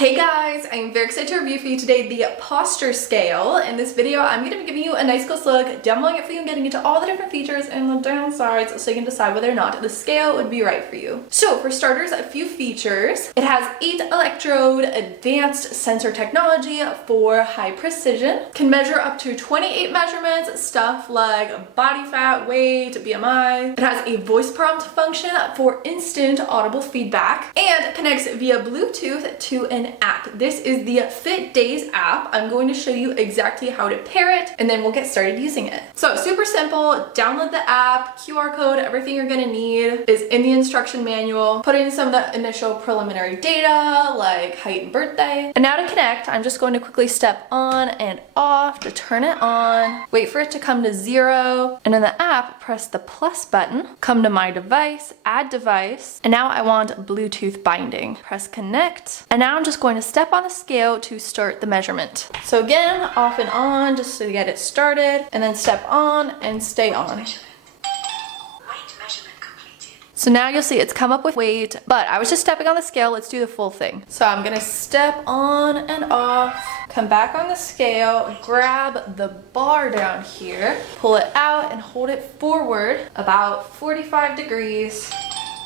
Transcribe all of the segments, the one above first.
Hey guys, I'm very excited to review for you today the posture scale. In this video, I'm going to be giving you a nice close look, demoing it for you and getting into all the different features and the downsides so you can decide whether or not the scale would be right for you. So for starters, a few features. It has 8 electrode advanced sensor technology for high precision. Can measure up to 28 measurements, stuff like body fat, weight, BMI. It has a voice prompt function for instant audible feedback and connects via Bluetooth to an app. This is the Fit Days app. I'm going to show you exactly how to pair it and then we'll get started using it. So super simple, download the app, QR code, everything you're gonna need is in the instruction manual. Put in some of the initial preliminary data like height and birthday. And now to connect, I'm just going to quickly step on and off to turn it on, wait for it to come to 0, and in the app, press the plus button, come to my device, add device, and now I want Bluetooth binding. Press connect, and now I'm just going to step on the scale to start the measurement. So again, off and on just to get it started, and then step on and stay on. So now you'll see it's come up with weight, but I was just stepping on the scale. Let's do the full thing. So I'm gonna step on and off, come back on the scale, grab the bar down here, pull it out and hold it forward about 45 degrees.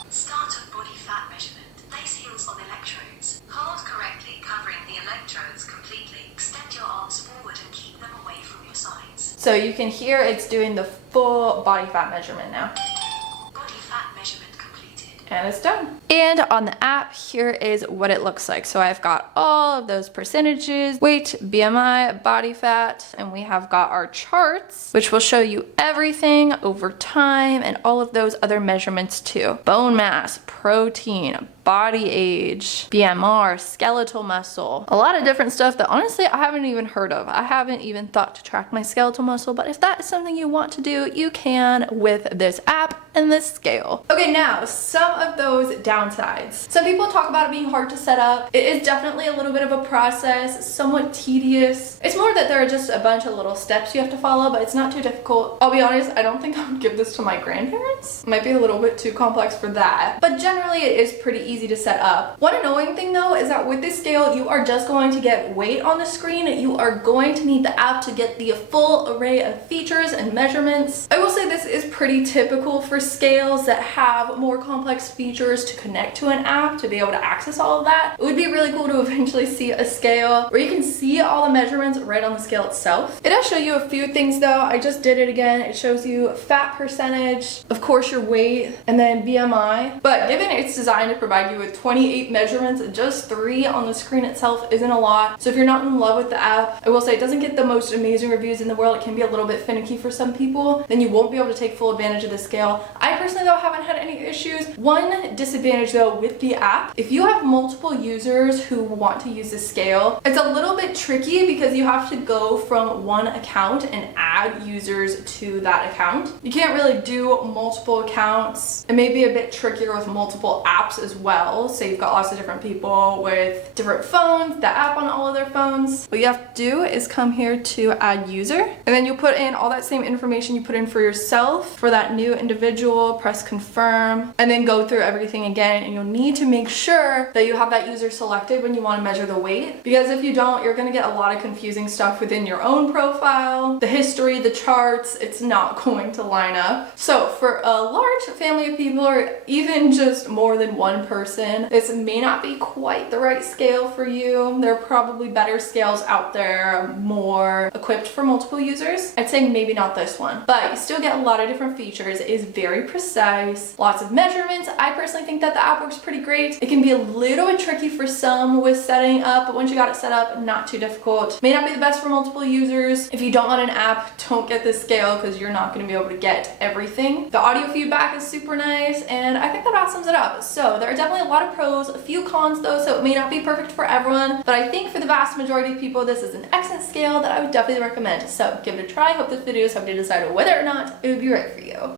Start of body fat measurement. Place heels on electrodes. Hold correctly, covering the electrodes completely. Extend your arms forward and keep them away from your sides. So you can hear it's doing the full body fat measurement now. Body fat measurement completed. And it's done. And on the app, here is what it looks like. So I've got all of those percentages, weight, BMI, body fat, and we have got our charts, which will show you everything over time and all of those other measurements too. Bone mass, protein, body age, BMR, skeletal muscle, a lot of different stuff that honestly I haven't even heard of. I haven't even thought to track my skeletal muscle, but if that is something you want to do, you can with this app and this scale. Okay, now some of those downsides. Some people talk about it being hard to set up. It is definitely a little bit of a process, somewhat tedious. It's more that there are just a bunch of little steps you have to follow, but it's not too difficult. I'll be honest, I don't think I would give this to my grandparents. It might be a little bit too complex for that, but generally it is pretty easy to set up. One annoying thing though is that with this scale, you are just going to get weight on the screen. You are going to need the app to get the full array of features and measurements. I will say this is pretty typical for scales that have more complex features to connect to an app to be able to access all of that. It would be really cool to eventually see a scale where you can see all the measurements right on the scale itself. It does show you a few things though. I just did it again. It shows you fat percentage, of course your weight, and then BMI. But given it's designed to provide you with 28 measurements, just 3 on the screen itself isn't a lot. So if you're not in love with the app, I will say it doesn't get the most amazing reviews in the world. It can be a little bit finicky for some people. Then you won't be able to take full advantage of the scale. I personally though haven't had any issues. One disadvantage though with the app, if you have multiple users who want to use the scale, it's a little bit tricky because you have to go from one account and add users to that account. You can't really do multiple accounts. It may be a bit trickier with multiple apps as well. So you've got lots of different people with different phones, the app on all of their phones. What you have to do is come here to add user, and then you put in all that same information you put in for yourself for that new individual, press confirm, and then go through everything again. And you'll need to make sure that you have that user selected when you want to measure the weight, because if you don't, you're going to get a lot of confusing stuff within your own profile, the history, the charts. It's not going to line up. So for a large family of people, or even just more than one person, this may not be quite the right scale for you. There are probably better scales out there, more equipped for multiple users. I'd say maybe not this one, but you still get a lot of different features. It is very precise, lots of measurements. I personally think that the app works pretty great. It can be a little bit tricky for some with setting up, but once you got it set up, not too difficult. May not be the best for multiple users. If you don't want an app, don't get this scale because you're not going to be able to get everything. The audio feedback is super nice, and I think that about sums it up. So there are definitely a lot of pros, a few cons though, so it may not be perfect for everyone, but I think for the vast majority of people, this is an excellent scale that I would definitely recommend. So give it a try. Hope this video has helped you decide whether or not it would be right for you.